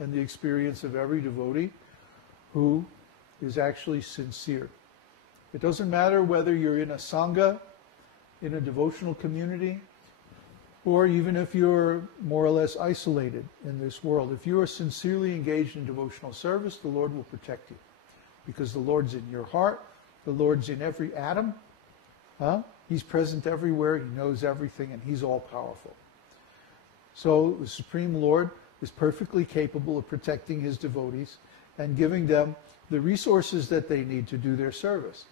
and the experience of every devotee who is actually sincere. It doesn't matter whether you're in a sangha, in a devotional community, or even if you're more or less isolated in this world. If you are sincerely engaged in devotional service, the Lord will protect you. Because the Lord's in your heart, the Lord's in every atom. He's present everywhere, He knows everything, and He's all-powerful. So the Supreme Lord is perfectly capable of protecting His devotees and giving them the resources that they need to do their service.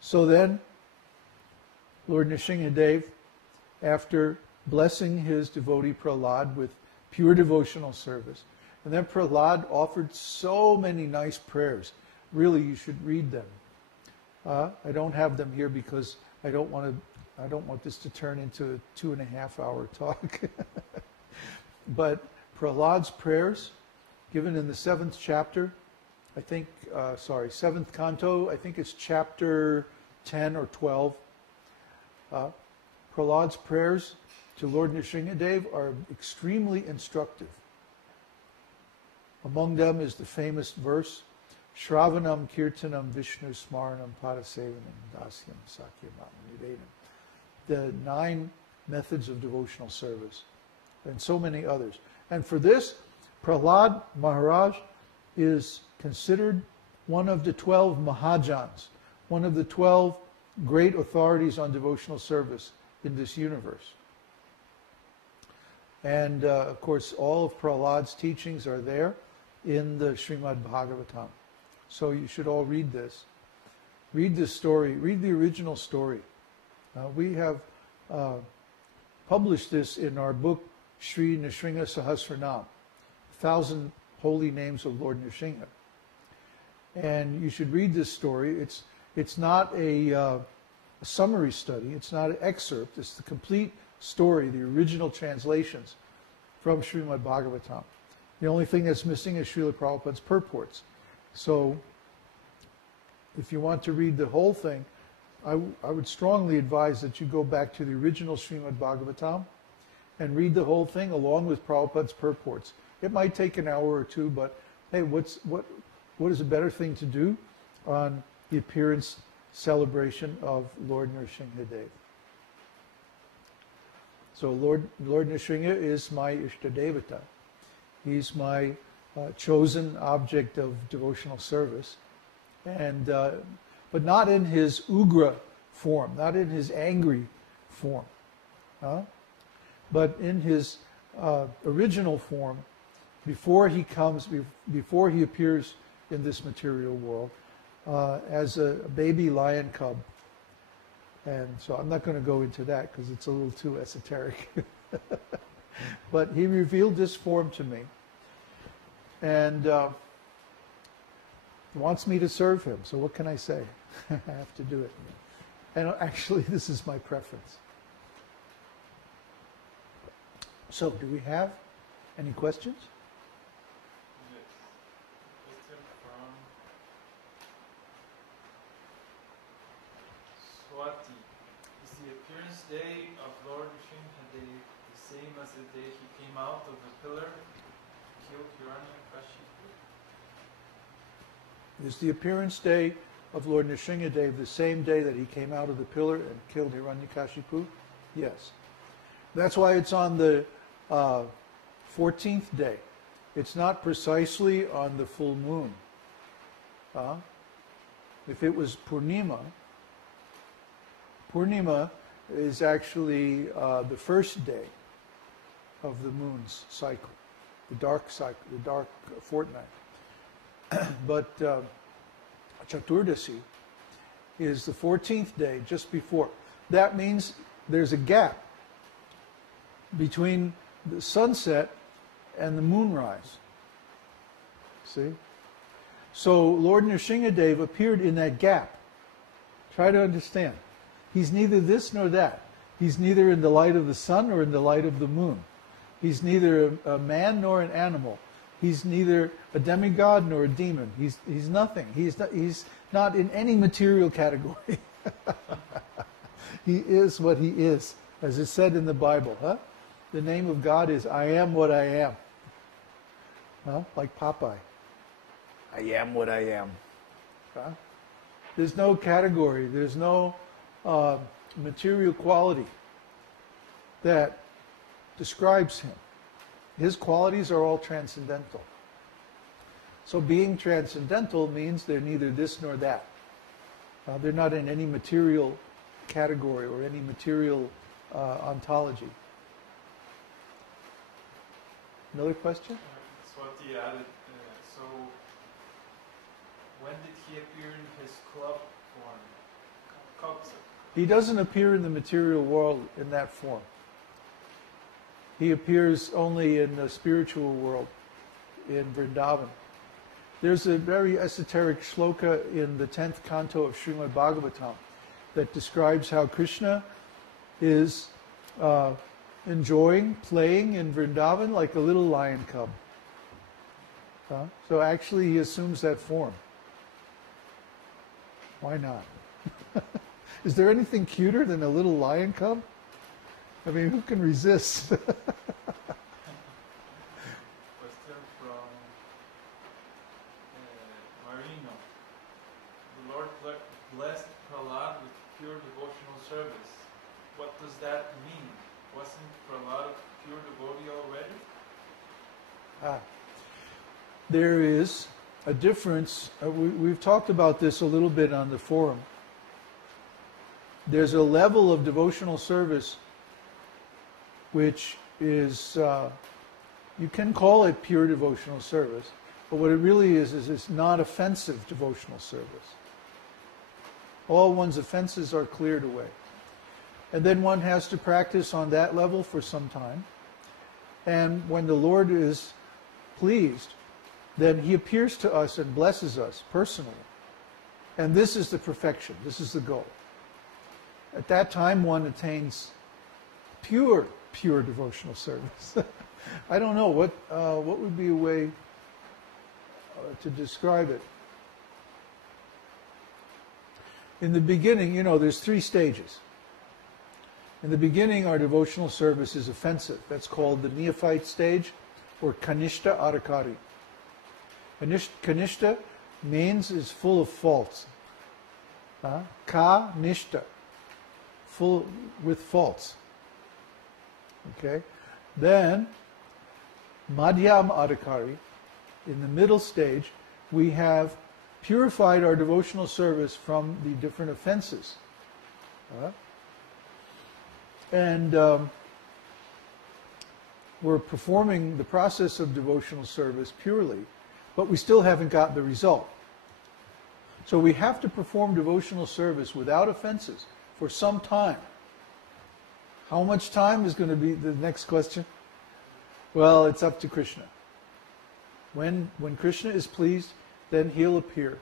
So then, Lord Nṛsiṁhadeva, after blessing his devotee Prahlād with pure devotional service, and then Prahlād offered so many nice prayers. Really, you should read them. I don't have them here because I don't want this to turn into a 2.5-hour talk. But Prahlād's prayers, given in the 7th chapter, I think, 7th canto, I think it's chapter 10 or 12. Prahlād's prayers to Lord Nṛsiṁhadeva are extremely instructive. Among them is the famous verse, Shravanam Kirtanam Vishnu Smaranam Padasevanam Dasyam Sakyamam Nivedam. The 9 methods of devotional service, and so many others. And for this, Prahlād Maharaj is considered one of the 12 Mahajans, one of the 12 great authorities on devotional service in this universe. And of course, all of Prahlād's teachings are there in the Śrīmad-Bhāgavatam. So you should all read this. Read this story. Read the original story. We have published this in our book, Sri Nrsimha Sahasranam, 1,000 Holy Names of Lord Nṛsiṁha. And you should read this story. It's not a summary study. It's not an excerpt. It's the complete story, the original translations from Śrīmad-Bhāgavatam. The only thing that's missing is Srila Prabhupada's purports. So if you want to read the whole thing, I would strongly advise that you go back to the original Śrīmad-Bhāgavatam and read the whole thing along with Prabhupada's purports. It might take an hour or two, but hey, what is a better thing to do on the appearance celebration of Lord Nṛsiṁhadeva? So Lord Nṛsiṁha is my Ishtadevata. He's my chosen object of devotional service, and but not in his ugra form, not in his angry form, but in his original form, before he appears in this material world, as a baby lion cub. And so I'm not going to go into that because it's a little too esoteric. But he revealed this form to me, and wants me to serve him. So what can I say? I have to do it. And actually, this is my preference. So, do we have any questions? Yes. Question from Swati. Is the appearance day of Lord Nṛsiṁhadeva the same as the day he came out of the pillar, killed Hiranyakashipu? Is the appearance day of Lord Nṛsiṁhadeva the same day that he came out of the pillar and killed Hiranyakashipu? Yes. That's why it's on the 14th day. It's not precisely on the full moon. If it was Purnima, Purnima is actually the first day of the moon's cycle, the dark cycle, the dark fortnight. But Chaturdasi is the 14th day, just before. That means there's a gap between the sunset and the moonrise. See? So Lord Nṛsiṁhadeva appeared in that gap. Try to understand. He's neither this nor that. He's neither in the light of the sun or in the light of the moon. He's neither a man nor an animal. He's neither a demigod nor a demon. He's nothing. He's not in any material category. He is what he is, as is said in the Bible. The name of God is I am what I am. Like Popeye. I am what I am. There's no category, there's no material quality that describes him. His qualities are all transcendental. So being transcendental means they're neither this nor that. They're not in any material category or any material ontology. Another question? That's what he added. So, when did he appear in his club form? He doesn't appear in the material world in that form. He appears only in the spiritual world, in Vrindavan. There's a very esoteric shloka in the 10th canto of Śrīmad-Bhāgavatam that describes how Kṛṣṇa is enjoying playing in Vrindavan like a little lion cub. So actually he assumes that form. Why not? Is there anything cuter than a little lion cub? I mean, who can resist? Question from Marino. The Lord blessed Prahlad with pure devotional service. What does that mean? Wasn't Prahlad a pure devotee already? There is a difference. We've talked about this a little bit on the forum. There's a level of devotional service which is, you can call it pure devotional service, but what it really is it's not offensive devotional service. All one's offenses are cleared away. And then one has to practice on that level for some time. And when the Lord is pleased, then He appears to us and blesses us personally. And this is the perfection. This is the goal. At that time, one attains pure devotional service. I don't know what would be a way to describe it. In the beginning, there's 3 stages. In the beginning, our devotional service is offensive. That's called the neophyte stage, or kanishta adhikari. Kanishta means is full of faults. Ka-nishta, full with faults. Okay? Then, madhyam adhikari, in the middle stage, we have purified our devotional service from the different offenses. And we're performing the process of devotional service purely, but we still haven't got the result. So we have to perform devotional service without offenses for some time. How much time is going to be the next question? Well, it's up to Kṛṣṇa. When Kṛṣṇa is pleased, then He'll appear.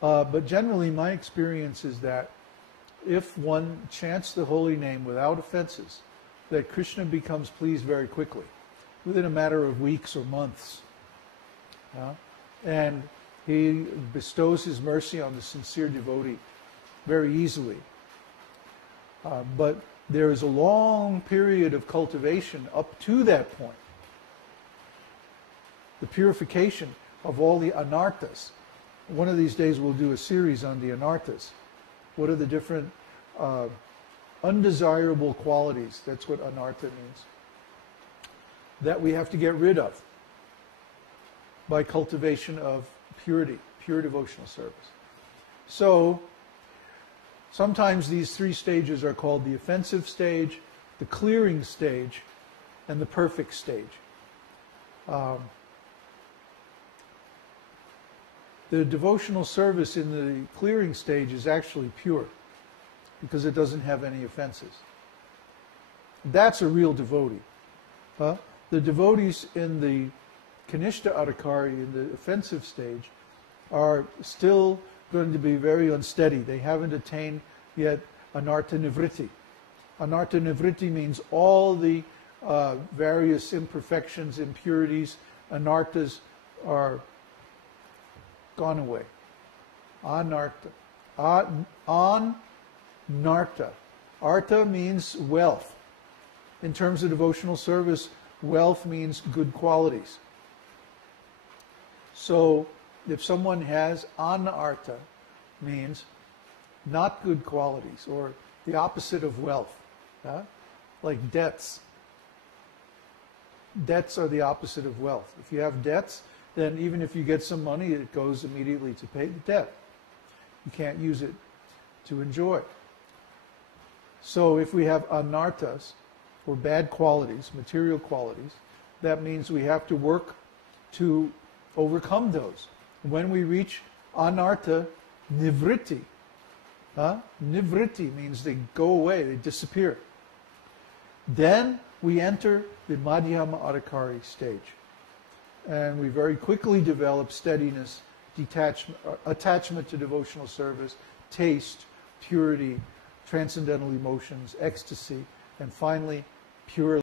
But generally, my experience is that if one chants the holy name without offenses, that Kṛṣṇa becomes pleased very quickly, within a matter of weeks or months. And He bestows His mercy on the sincere devotee very easily. But there is a long period of cultivation up to that point. The purification of all the anarthas. One of these days we'll do a series on the anarthas. What are the different undesirable qualities? That's what anartha means. That we have to get rid of by cultivation of purity, pure devotional service. So, sometimes these 3 stages are called the offensive stage, the clearing stage, and the perfect stage. The devotional service in the clearing stage is actually pure because it doesn't have any offenses. That's a real devotee. The devotees in the kanishta adhikari, in the offensive stage, are still going to be very unsteady. They haven't attained yet anartha nivritti. Anartha nivritti means all the various imperfections, impurities, anarthas are gone away. Anartha. Anartha. Artha means wealth. In terms of devotional service, wealth means good qualities. So if someone has anarta, means not good qualities, or the opposite of wealth, like debts. Debts are the opposite of wealth. If you have debts, then even if you get some money, it goes immediately to pay the debt. You can't use it to enjoy. So if we have anartas, or bad qualities, material qualities, that means we have to work to overcome those. When we reach anarta nivritti, nivritti means they go away, they disappear. Then we enter the madhyama adhikari stage. And we very quickly develop steadiness, detachment, attachment to devotional service, taste, purity, transcendental emotions, ecstasy, and finally, pure